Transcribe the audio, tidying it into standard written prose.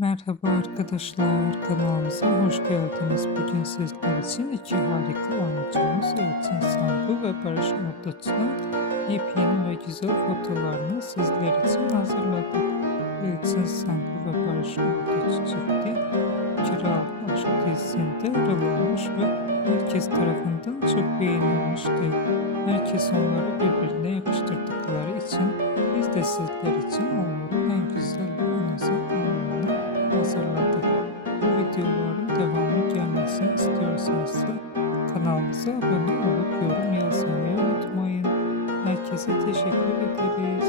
Merhaba arkadaşlar, kanalımıza hoş geldiniz. Bugün sizler için iki harika oyuncumuz Elçin Sangu ve Barış Arduç'un yepyeni ve güzel fotolarını sizler için hazırladık. Elçin Sangu ve Barış Arduç çifti Kral Aşk dizisinde rol almış ve herkes tarafından çok beğenilmişti. Herkes onları birbirine yakıştırdıkları için biz de sizler için onların en güzel ve en özel anlarını hazırladık. Bu videoların devamı gelmesini istiyorsanız kanalımıza abone olup yorum yazmayı unutmayın. Herkese teşekkür ederiz.